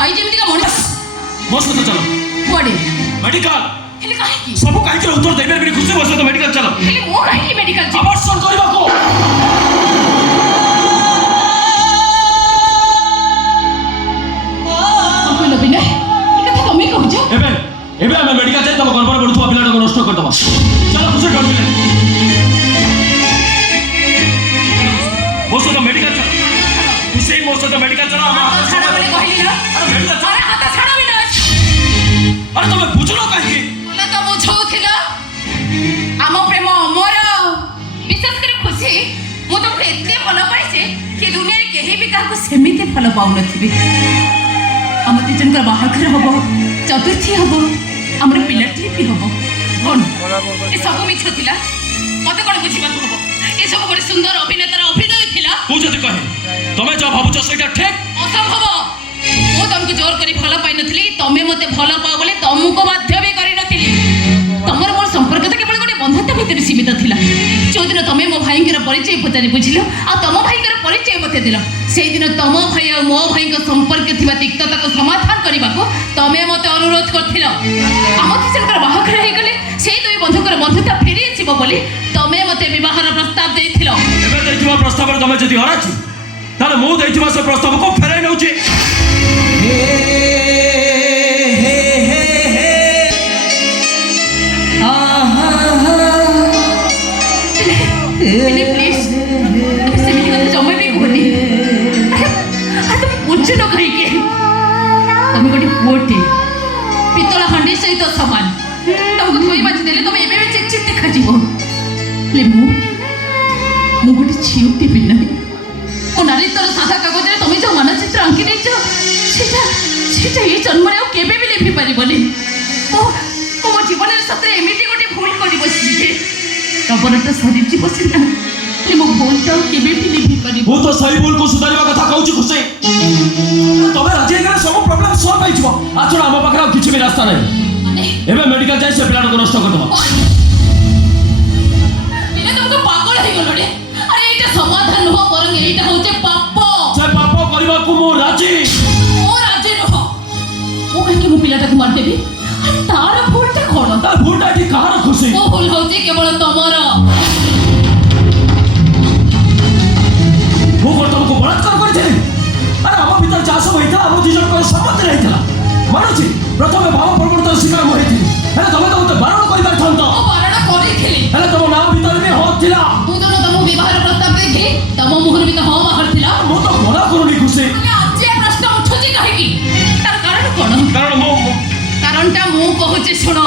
ଭାଇ ଯେମିତିକା ମଣିଷ ମୋ ସହିତ ଚାଲ କୁଆଡ଼େ ମେଡିକାଲ ହେଲେ କାହିଁକି ସବୁ କାହିଁକି ଉତ୍ତର ଦେଇପାରିବିନି ଖୁସି ମୋ ସହିତ ମେଡିକାଲ ଚାଲ ହେଲେ ମୁଁ କାହିଁକି ମେଡିକାଲ ଯିବି ଆବର୍ଷଣ କରିବାକୁ କହିଲ ବିନୟ ଏ କଥା ତମେ କହୁଛ ଏବେ ଏବେ ଆମେ ମେଡିକାଲ ଯାଇ ତମ ଗର୍ଭରେ ବଢୁଥିବା ପିଲାଟାକୁ ନଷ୍ଟ କରିଦେବା ଚାଲ ଖୁସି ଡରିଲେ ମୋ ସହିତ ମେଡିକାଲ ଚାଲ ଖୁସି ମୋ ସହିତ ମେଡିକାଲ ଚାଲ ଆମ ହାତ ଛାଡ଼ ବୋଲି କହିଲି ନା ଆରେ ମେଡିକାଲ ଚାଲ ଆରେ ହାତ ଛାଡ଼ ବିନୟ ଆରେ ତମେ ବୁଝୁନ କାହିଁକି ବୋଲେ ତ ବୁଝଉଥିଲ ଆମ ପ୍ରେମ ଅମର ବିଶେଷ କରି ଖୁସି ମୁଁ ତମକୁ ଏତେ ଭଲ ପାଇଛି କି ଦୁନିଆରେ କେହି ବି କାହାକୁ ସେମିତି ଭଲ ପାଉନଥିବେ ଆମ ଦି ଜଣଙ୍କର ବାହାଘର ହବ ଚତୁର୍ଥୀ ହବ ଆମର ପିଲାଟିଏ ବି ହବ କ'ଣ ଏସବୁ ମିଛ ଥିଲା ମତେ କ'ଣ ବୁଝିବାକୁ ହବ ଏସବୁ ଗୋଟେ ସୁନ୍ଦର ଅଭିନେତାର ଅଭିନୟ ଥିଲା ମୁଁ ଯଦି କହେ ତମେ ଯାହା ଭାବୁଛ ସେଇଟା ଠିକ ଅସମ୍ଭବ ମୁଁ ତମକୁ ଜୋର କରି ଭଲ ପାଇନଥିଲି ତମେ ମତେ ଭଲ ପାଅ ବୋଲି ତମକୁ ବାଧ୍ୟ ବି କରିନଥିଲି ତମର ମୋର ସମ୍ପର୍କ ତ କେବଳ ଗୋଟେ ବନ୍ଧୁତା ଭିତରେ ସୀମିତ ଥିଲା ଯୋଉଦିନ ତମେ ମୋ ଭାଇଙ୍କର ପରିଚୟ ପଚାରି ବୁଝିଲ ଆଉ ତମ ଭାଇଙ୍କର ପରିଚୟ ମତେ ଦେଲ ସେଇଦିନ ତମ ଭାଇ ଆଉ ମୋ ଭାଇଙ୍କ ସମ୍ପର୍କରେ ଥିବା ତିକ୍ତତାକୁ ସମାଧାନ କରିବାକୁ ତମେ ମତେ ଅନୁରୋଧ କରିଥିଲ ଆମ ଦି ଜଣଙ୍କର ବାହାଘର ହେଇଗଲେ ସେଇ ଦୁଇ ବନ୍ଧୁଙ୍କର ବନ୍ଧୁତା ଫେରି ଆସିବ ବୋଲି ତମେ ମତେ ବିବାହର ପ୍ରସ୍ତାବ ଦେଇଥିଲ ଏବେ ଦେଇଥିବା ପ୍ରସ୍ତାବରେ ତମେ ଯଦି ହରାଛୁ ତାହେଲେ ମୁଁ ଦେଇଥିବା ସେ ପ୍ରସ୍ତାବକୁ ଫେରାଇ ନେଉଛି ପ୍ଲିଜ୍ ସେମିତି କଥା ଜମା ବି କୁହନି ତମେ ବୁଝୁନ କାହିଁକି ତମେ ଗୋଟେ ପୁଅଟେ ପିତ୍ତଳ ହାଣ୍ଡି ସହିତ ସମାନ ତମକୁ ଧୋଇ ବାଜି ଦେଲେ ତମେ ଏବେ ବି ଚିକ୍ ଚିକ୍ ଦେଖାଯିବ ହେଲେ ମୁଁ ଗୋଟେ ଝିଅଟେ ବି ନାହିଁ ମୋ ନାରୀତ୍ୱର ସାଧା କାଗଜରେ ତମେ ଯେଉଁ ମାନଚିତ୍ର ଆଙ୍କି ଦେଇଛ ସେଟା ଏଇ ଜନ୍ମରେ ଆଉ କେବେ ବି ଲେଖି ପାରିବନି ମୋ ଜୀବନରେ ସତରେ ଏମିତି ଗୋଟେ ଭୁଲ କରି ବସିଛି ଯେ ଖବରଟା ସରିଯିବ ସିନା ହେଲେ ମୋ ଭୁଲଟା ଆଉ କେବେ ବି ଲେଖି ପାରିବ ମୁଁ ତ ସେଇ ଭୁଲକୁ ସୁଧାରିବା କଥା କହୁଛି ଖୁସି ତମେ ରାଜି ହେଇଗଲେ ସବୁ ପ୍ରୋବ୍ଲେମ ସଲ୍ଭ ହେଇଯିବ ଆଚ୍ଛା ଆମ ପାଖରେ ଆଉ କିଛି ବି ରାସ୍ତା ନାହିଁ ଏବେ ମେଡିକାଲ ଯାଇ ସେ ପିଲାଟାକୁ ନଷ୍ଟ କରିଦେବା ପିଲା ତମକୁ ପାଗଳ ହେଇଗଲଣି ଆରେ ଏଇଟା ସମାଧାନ ନୁହଁ ବରଂ ଏଇଟା ହଉଛି ପାପ ସେ ପାପ କରିବାକୁ ମୁଁ ରାଜି ମୁଁ ରାଜି ନୁହଁ ମୁଁ କାହିଁକି ମୋ ପିଲାଟାକୁ ମାରିଦେବି ଆରେ ତାର ଭୁଲଟା କ'ଣ ତା ଭୁଲଟା କି କାହାର ଖୁସି ମୋ ଭୁଲ ହଉଛି କେବଳ ତମର ମୁଁ କ'ଣ ତମକୁ ବଳାତ୍କାର କରିଥିଲି ଆରେ ଆମ ଭିତରେ ଯାହା ସବୁ ହେଇଥିଲା ଆମ ଦି ଜଣଙ୍କର ସମ୍ମତିରେ ହେଇଥିଲା ମାନୁଛି ପ୍ରଥମେ ଭାବ ପ୍ରବଣତାର ଶିକାର ମୁଁ ହେଇଥିଲି ହେଲେ ତମେ ତ ମୋତେ ବାରଣ କରିପାରିଥାନ୍ତ ମୁଁ ବାରଣ କରିଥିଲି ହେଲେ ତମ ନାଁ ଭିତରେ ବି ହଁ ଥିଲା ମୁଁ ଯୋଉ ତମକୁ ବିବାହର ପ୍ରସ୍ତାବ ଦେଇଥିଲି ତମ ମୁହଁରୁ ବି ତ ହଁ ବାହାରିଥିଲା ମୁଁ ତ ମନା କରୁନି ଖୁସି ଆଜି ଏ ପ୍ରଶ୍ନ ଉଠୁଛି କାହିଁକି ତାର କାରଣ କ'ଣ କାରଣ କାରଣଟା ମୁଁ କହୁଛି ଶୁଣ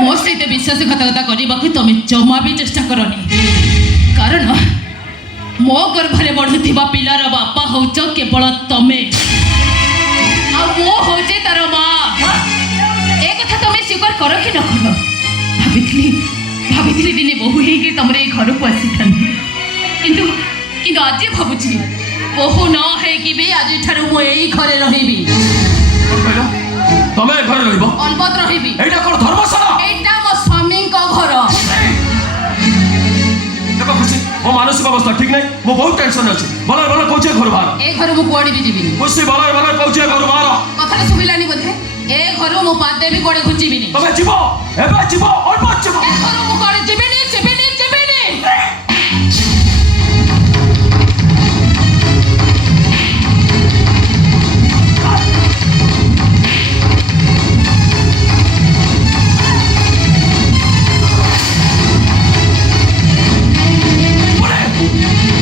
ମୋ ସହିତ ବିଶ୍ୱାସଘାତକତା କରିବାକୁ ତମେ ଜମା ବି ଚେଷ୍ଟା କରନି କାରଣ ମୋ ଗର୍ଭରେ ବଢୁଥିବା ପିଲାର ବାପା ହଉଛ କେବଳ ତମେ ଆଉ ମୁଁ ହଉଛି ତାର ମା ଏ କଥା ତମେ ସ୍ୱୀକାର କର କି ନ କର ଭାବିଥିଲି ଦିନେ ବୋହୂ ହେଇକି ତମର ଏଇ ଘରକୁ ଆସିଥାନ୍ତି କିନ୍ତୁ ଆଜି ଭାବୁଛି ବୋହୂ ନ ହେଇକି ବି ଆଜିଠାରୁ ମୁଁ ଏଇ ଘରେ ରହିବି ତମେ ଏ ଘରେ ରହିବ ଅଲବତ ରହିବି ଏଇଟା କ'ଣ ଧର୍ମଶାଳା ଏଇଟା ମୋ ସ୍ୱାମୀଙ୍କ ଘର ଦେଖ ଖୁସି ମୋ ମାନସିକ ଅବସ୍ଥା ଠିକ ନାହିଁ ମୁଁ ବହୁତ ଟେନସନ ଅଛି ଭଲ କହୁଛି ଘରୁ ବାହାର ଏ ଘରୁ ମୁଁ କୁଆଡ଼େ ବି ଯିବିନି ଖୁସି ଭଲ କହୁଛି ଘରୁ ବାହାର କଥାଟା ଶୁଭିଲାନି ବୋଧେ ଏ ଘରୁ ମୁଁ ପାଦେ ବି କୁଆଡ଼େ ଘୁଞ୍ଚିବିନି ତମେ ଯିବ ଏବେ ଯିବ ଅଳ୍ପ ଯିବ ଏ ଘରୁ ମୁଁ କୁଆଡ଼େ ଯିବିନି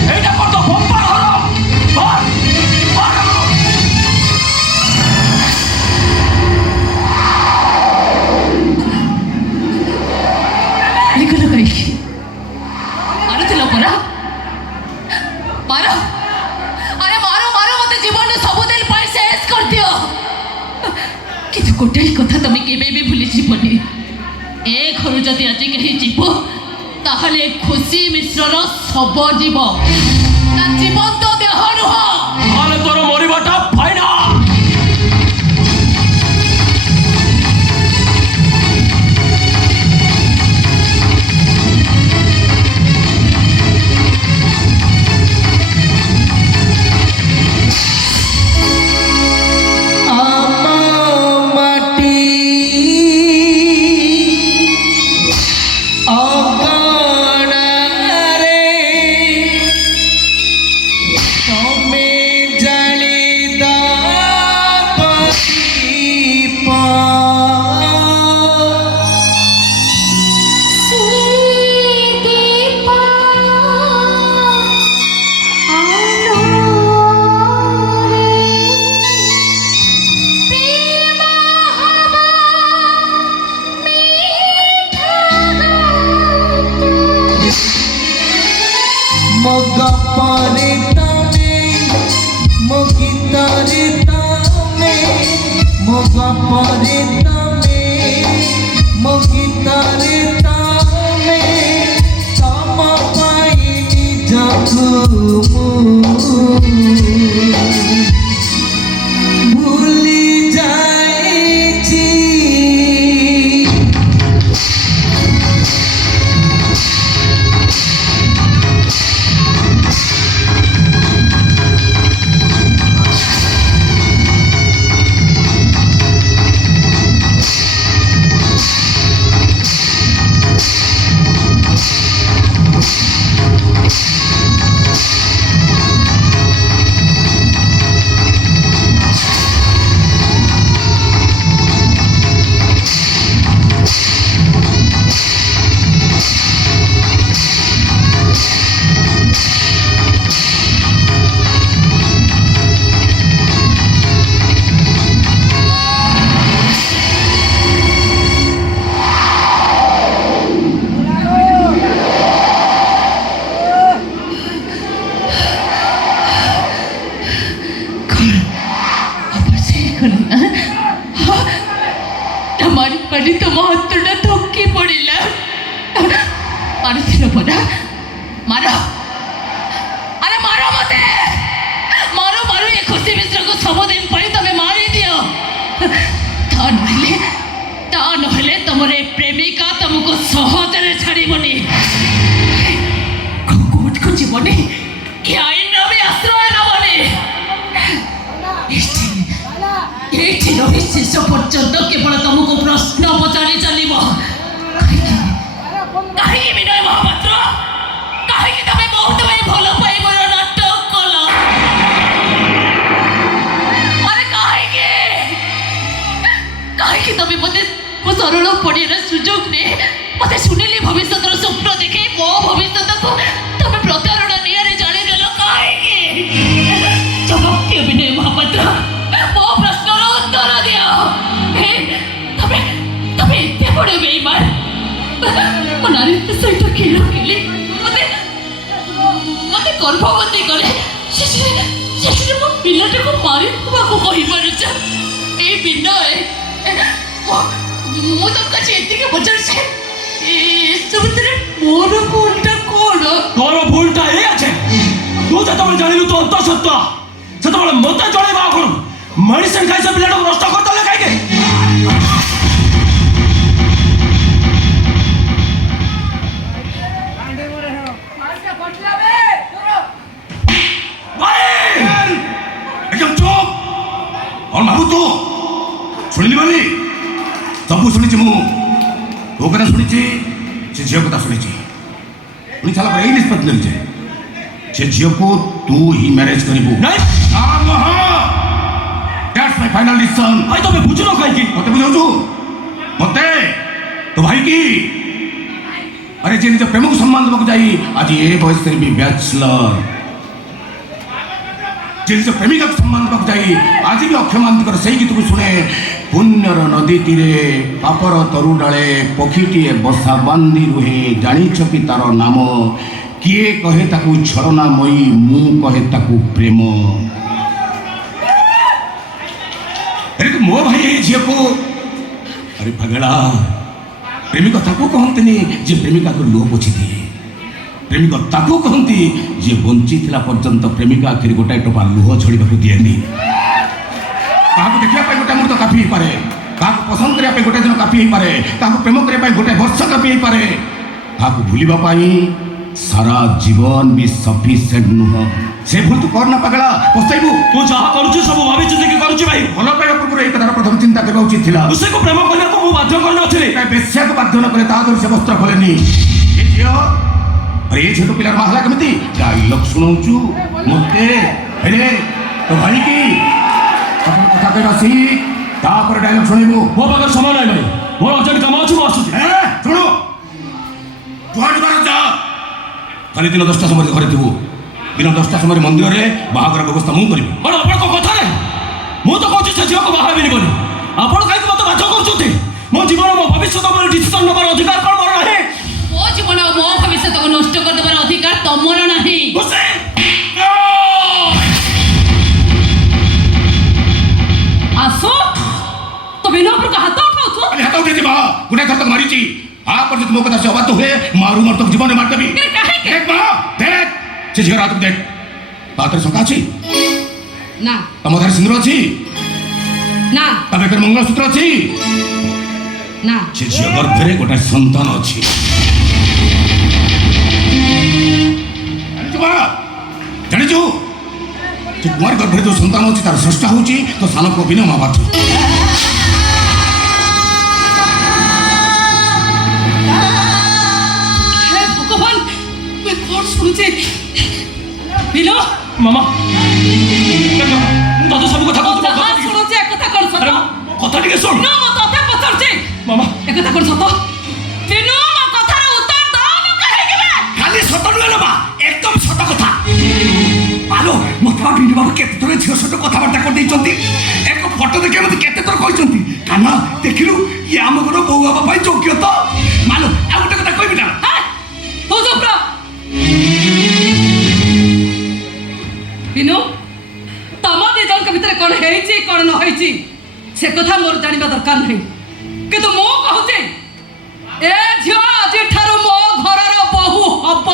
এইটা কত বম্পার হলো কিন্তু গোটাই কথা তুমি কেবে ବି ভুলি ଯିବନି ଏ ଘରୁ ଯଦି ଆଜି କେହି ଯିବ ତାହେଲେ ଖୁସି ମିଶ୍ରର ଶବ ଯିବ ତା ଜୀବନ୍ତ ଦେହ ନୁହଁ তাহলে তোর মরিবাটা ফাইনা মগপরে তমে মগিতরে তমে মগপরে তমে মগিতরে তমে তম পাই নিজকু ভুলি যাইছি মারি তো মহত্বটা ধক্কি পড়িলা মারিছিল পদা মারো আরে মারো মতে মারো মারো এ খুশি মিশ্রକୁ ସବୁଦିନ ପାଇଁ ତମେ ମାରି ଦିଅ ତା ନହେଲେ ତମର ଏ ପ୍ରେମିକା ତମକୁ ସହଜରେ ଛାଡ଼ିବନି କୋର୍ଟକୁ ଯିବନି ଏ ଆଇନର ବି ଆଶ୍ରୟ ନେବନି ଏଇଠି ରହି ଶେଷ ପର୍ଯ୍ୟନ୍ତ କେବଳ ତମକୁ ପ୍ରଶ୍ନ ପଚାରି ଚାଲିବ କାହିଁକି ବିନୟ ମହାପାତ୍ର କାହିଁକି ତମେ ବହୁତ ଭାଇ ଭଲ ପାଇବାର ନାଟକ କଲ ଆରେ କାହିଁକି ତମେ ମୋତେ ମୋ ସରଳ ପଡ଼ିଆର ସୁଯୋଗ ନେଇ ମୋତେ ସୁନେଲି ଭବିଷ୍ୟତର ସ୍ୱପ୍ନ ଦେଖି ମୋ ଭବିଷ୍ୟତକୁ ତମେ ପ୍ରତାରଣା ନିଆରେ ଜାଣିଦେଲ କାହିଁକି ଜବାବ ଦିଅ ବିନୟ ମହାପାତ୍ର ମୋ ପ୍ରଶ୍ନର ଉତ୍ତର ଦିଅ ତମେ ଏତେ ବଡ଼ ବେଇମାନ ମୋ ନାରୀତ୍ୱ ସହିତ ଖେଳ ଖେଳି ମୋତେ ଗର୍ଭବତୀ କଲେ ଶେଷରେ ମୋ ପିଲାଟାକୁ ମାରିବାକୁ କହିପାରୁଛ ଏଇ ବିନୟ ମୁଁ ତମ କାছে ଏତିକି ପଚାରୁଛି ଏସବୁଥିରେ ମୋର ଭୁଲଟା କ'ଣ ତୋର ଭୁଲଟା ଏ ଅଛି ତୁ ଯେତେବେଳେ ଜାଣିଲୁ ତୋ ଅନ୍ତଃସତ୍ତ୍ୱ ସେତେବେଳେ ମୋତେ ଜଣେଇବା ଆଗରୁ ମେଡିସିନ ଖାଇ ସେ ପିଲାଟାକୁ ନଷ୍ଟ କରିଦେଲେ କାହିଁକି एकदम चुप और मारू तू शुणिली मानी सब शुणी मु तो कथा शुणी से झील कथा शुणी शुणी सारा पर यही निष्पत्ति लगे से झील को तू ही मैरिज करू दैट्स माय फाइनल डिसीजन भाई तो मैं बुझ लो कहीं मते बुझाऊ मते तो भाई की अरे जे निज प्रेम को सम्मान देबा जाई आज ए बयस रे भी बैचलर जे निज प्रेमिका को सम्मान देबा जाई आज भी अक्षमांतर सही गीत को सुने पुण्यर नदी तीरे पापर तरु डाले पक्षीटीए बसा बांधी रुहे जानी कि तार नाम किए कहे ताकू छलनामयी मु कहे ताकू प्रेम अरे मो भाई झील को अरे पगला प्रेमिक ताकू कहते जे प्रेमिका को लुह पोछि दिए प्रेमिक ताकू कहती जे बंची थिला पर्यंत प्रेमिका आखिर गोटाए टोपा लुह छड़ा दिएनि देखा गोटे मुहूर्त काफी हो पाए पसंद करने गोटे दिन काफी हो पाए प्रेम करने गोटे वर्ष काफी हो पाए भूलवाई सारा जीवन भी सफिशिएंट नुह से भूल तू करना पगला पछताइबू तू जहाँ करुछु सब भाभी चिंता करुछु भाई भल पाइबा पूर्व एक कथार प्रथम चिंता करबा उचित थिला उसे को प्रेम करने को मु बाध्य कर नथिले बेश्या को बाध्य न करे ता दर से वस्त्र खोलेनी ए झियो अरे ये छोट पिलार माहला केमिति डायलॉग सुनौछु मते हेले तो भाई की अपन कथा कहबा सी तापर डायलॉग सुनिबू मो पाकर समय नै भाई मोर अर्जेंट काम अछि मो आसुछि ए सुनो जुआडी बार जा खाली दिन 10टा समय घरे थिबू दिन 10टा समय मंदिर रे बाहागर व्यवस्था मु करिबी पण अपन को कथा रे मु तो कहछि से झियो को बाहा मिलिबनी आपण काई मत बाध्य करछुती मो जीवन मो भविष्य पर डिसिजन नबर अधिकार कोन मोर नाही मो जीवन मो भविष्य को नष्ट कर देबार अधिकार तमर नाही গোটাଏ ଥର ତାକୁ ମାରିଛି ତାପରେ ଯଦି ମୋ କଥା ସେ ଅବାଧ୍ୟ ହୁଏ ମାରୁ ମାରୁ ତାକୁ ଜୀବନରେ ମାରିଦେବି କାହିଁକି? ଦେଖ ମା ଦେଖ ସେ ଝିଅର ହାତକୁ ଦେଖ ତା ହାତରେ ଶଙ୍କା ଅଛି ନା ତା ମଥାରେ ସିନ୍ଦୁର ଅଛି ନା ତା ବେକରେ ମଙ୍ଗଳସୂତ୍ର ଅଛି ନା ସେ ଝିଅ ଗର୍ଭରେ ଗୋଟାଏ ସନ୍ତାନ ଅଛି ଜାଣିଛୁ ମା ଜାଣିଛୁ যে তোমার গর্ভে যে সন্তান আছে তার স্রষ্টা হচ্ছে তো সান পুଅ বিনা মহাপাত্র হে ভগবান ମୁଁ କ'ଣ ଶୁଣୁଛି ବିନୁ ମାମା ମୁଁ ତତେ ସବୁ କଥା ମୁଁ କହୁଛି ଯାହା ଶୁଣୁଛି ଏ କଥା କ'ଣ ସତ କଥା ଟିକେ ଶୁଣ ନା ମୁଁ ତତେ ପଚାରୁଛି ମାମା ଏ କଥା କ'ଣ ସତ ବିନୁ ମୋ କଥାର ଉତ୍ତର ଦଅ ମୁଁ କାହିଁକି ବେ ଖାଲି ସତ ନୁହେଁ ନା ମା একদম সত কথা আলো মতো বিনু বাবু কেতে থর ঝিও সହିତ কথাবার্তা କରିଦେଇଛନ୍ତି ଏକ ଫଟୋ ଦେଖି ମତେ କେତେ ଥର କହିଛନ୍ତି କାହ୍ନା ଦେଖିଲୁ ଇଏ ଆମ ଘର ବୋଉ ହେବା ପାଇଁ ଯୋଗ୍ୟ ତ ମାଲୋ ଆଉ ଗୋଟେ କଥା କହିବି ନା হ্যাঁ ତୁ ଚୁପ ରହ ବିନୁ ତମ ଦି ଜଣଙ୍କ ଭିତରେ କ'ଣ ହେଇଛି କ'ଣ ନ ହେଇଛି ସେ କଥା ମୋର ଜାଣିବା ଦରକାର ନାହିଁ କିନ୍ତୁ ମୁଁ କହୁଛି ଏ ଝିଅ ଆଜିଠାରୁ ମୋ ଘରର ବୋହୂ ହବ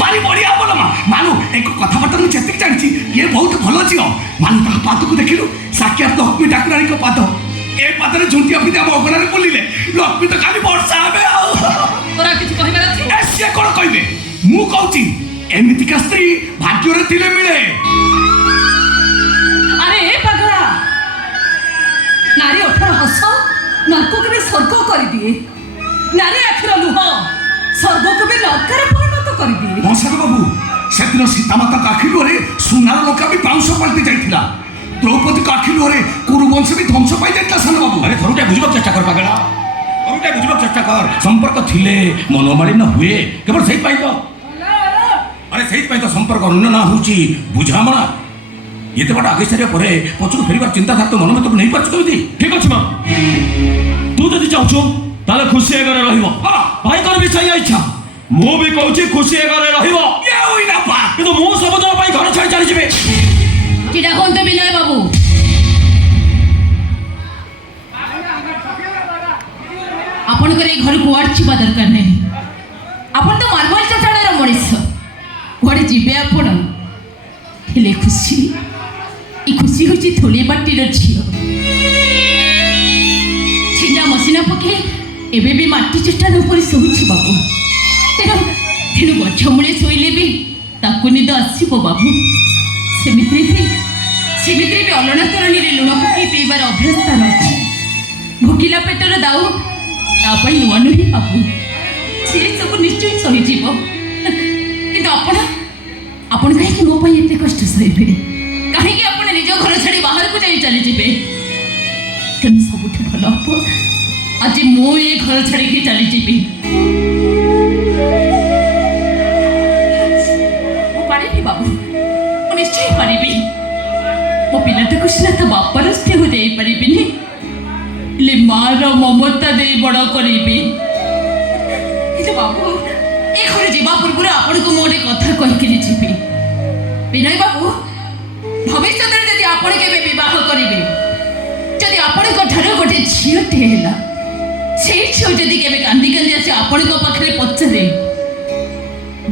ଭାରି ବଢିଆ ହବ ନା ମା ମାଲୋ ଏକ କଥାବାର୍ତ୍ତା ମୁଁ ଯେତିକି ଜାଣିଛି ଇଏ ବହୁତ ଭଲ ଝିଅ ମାଲୋ ତା ପାଦକୁ ଦେଖିଲୁ ସାକ୍ଷାତ ଲକ୍ଷ୍ମୀ ଠାକୁରାଣୀଙ୍କ ପାଦ ଏ ପାଦରେ ଝୁଣ୍ଟିଆ ଫିଟି ଆମ ଅଗଣାରେ ବୁଲିଲେ ଲକ୍ଷ୍ମୀ ତ ଖାଲି ବର୍ଷା ହେବେ ଆଉ ତୋର ଆଉ କିଛି କହିବାର ଅଛି ଏ ସିଏ କ'ଣ କହିବେ ମୁଁ କହୁଛି ଏମିତିକା ସ୍ତ୍ରୀ ଭାଗ୍ୟରେ ଥିଲେ ମିଳେ আরে এ পাগলা নারী ওঠার হস নরককে বি স্বর্গ করে দিয়ে নারী আখির লুহ স্বর্গকে বি নরকারে পরিণত করে দিয়ে বংশাদ বাবু সেদিন সীতামাতাଙ୍କ ଆଖି ଲୁହରେ ସୁନାର ଲଙ୍କା ବି ବାଉଁଶ ପାଲଟି ଯାଇଥିଲା ଦ୍ରୌପଦୀଙ୍କ ଆଖି ଲୁହରେ କୁରୁବଂଶ ବି ଧ୍ୱଂସ ପାଇଯାଇଥିଲା ସାନ ବାବୁ আরে থরুটা বুঝবার চেষ্টা কর পাগলা থরুটা বুঝবার চেষ্টা কর সম্পর্ক থিলে মনোমালিন্য হুয়ে কেবল সেইপাই তো আরে সেইপাই তো সম্পর্ক অন্য না হচ্ছে বুঝামଣା এতে বড় আগে সারিয়া পরে পছরু ফেরিবার চিন্তাধারা তো মন ভিতরକୁ নেই পারছ কেমিতি ঠিক আছে মা তু যদি চাହୁଛୁ তাহলে খুশি হয়ে ঘরে রহিব ভাইଙ୍କର ବି ସେଇଆ ଇଚ୍ଛା ମୁଁ ବି କହୁଛି ଖୁସି ହେ ଘରେ ରହିବ ଇଏ ହୋଇନା ବା କିନ୍ତୁ ମୁଁ ସବୁଦିନ ପାଇଁ ଘର ଛାଡ଼ି ଚାଲିଯିବି চিটা কোন বিনয় বাবু ଆପଣଙ୍କର এই ଘରକୁ କୁଆଡ଼େ ଯିବା ଦରକାର ନାହିଁ ଆପଣ ତ ମାର୍ବଲ ଚଟାଣର ମଣିଷ କୁଆଡ଼େ ଯିବେ ଆପଣ ହେଲେ ଖୁସି ଏ ଖୁସି ହେଉଛି ଥୋଳି ମାଟିର ଝିଅ ଛିଣ୍ଡା ମସିନା ପକେଇ ଏବେ ବି ମାଟି ଚଟାଣ ଉପରେ ଶୋଉଛି ବାବୁ ତେଣୁ ତେଣୁ ଗଛ ମୂଳେ ଶୋଇଲେ ବି ତାକୁ ନିଦ ଆସିବ ବାବୁ ସେମିତିରେ ବି ଅଲଣା ତରଣୀରେ ଲୁଣ ପକାଇ ପିଇବାର ଅଭ୍ୟାସ ତାର ଅଛି ଭୋକିଲା ପେଟର ଦାଉ ତା ପାଇଁ ନୂଆ ନୁହେଁ ବାବୁ ସେ ସବୁ ନିଶ୍ଚୟ ସହିଯିବ କିନ୍ତୁ ଆପଣ କାହିଁକି ମୋ ପାଇଁ ଏତେ କଷ୍ଟ ସହିବେ କାହିଁକି ଆପଣ ନିଜ ଘର ଛାଡ଼ି ବାହାରକୁ ଯାଇ ଚାଲିଯିବେ ତେଣୁ ସବୁଠୁ ଭଲ ହବ ଆଜି ମୁଁ ଏ ଘର ଛାଡ଼ିକି ଚାଲିଯିବି ମୁଁ ପାରିବି ବାବୁ ମୁଁ ନିଶ୍ଚୟ ପାରିବି ମୋ ପିଲାଟାକୁ ସିନା ତା ବାପାର ସ୍ନେହ ଦେଇପାରିବିନି ହେଲେ ମାର ମମତା ଦେଇ ବଡ଼ କରିବି କିନ୍ତୁ ବାବୁ ଏ ଘରେ ଯିବା ପୂର୍ବରୁ ଆପଣଙ୍କୁ ମୁଁ ଗୋଟେ କଥା କହିକିରି ଯିବି ବିନୟ ବାବୁ ଭବିଷ୍ୟତରେ ଯଦି ଆପଣ କେବେ ବିବାହ କରିବେ ଯଦି ଆପଣଙ୍କ ଠାରୁ ଗୋଟେ ଝିଅଟେ ହେଲା ସେଇ ଝିଅ ଯଦି କେବେ କାନ୍ଦି କାନ୍ଦି ଆସି ଆପଣଙ୍କ ପାଖରେ ପଚାରେ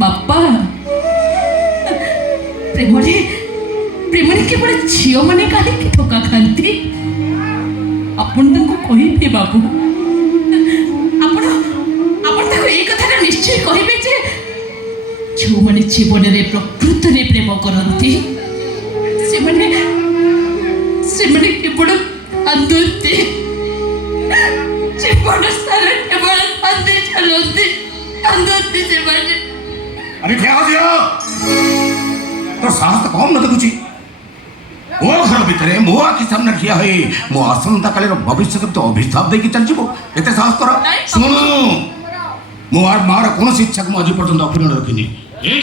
ବାପା ପ୍ରେମରେ କେବଳ ଝିଅମାନେ କାହିଁକି ଧୋକା ଖାଆନ୍ତି ଆପଣ ତାଙ୍କୁ କହିବେ ବାବୁ ଆପଣ ତାକୁ ଏଇ କଥାଟା ନିଶ୍ଚୟ କହିବେ ଯେ ଯେଉଁମାନେ ଜୀବନରେ ପ୍ରକୃତରେ ପ୍ରେମ କରନ୍ତି ସେମାନେ କେବଳ କାନ୍ଦନ୍ତି ଜୀବନ ସାରା କେବଳ କାନ୍ଦି କାନ୍ଦନ୍ତି ସେମାନେ আরে খেয়া ঝিও তোর সাহস তো কম না দেখুছি ও ঘর ভিতরে মো আখি সামনে ঠিয়া হয়ে মো আসন্তা কালের ভবিষ্যৎ তো অভিশাপ ଦେଇକି ଚାଲିଯିବ এতে সাহস কর শুনো মো আর মার কোন শিক্ষাকে মু আজ পর্যন্ত অপূর্ণ রখিনি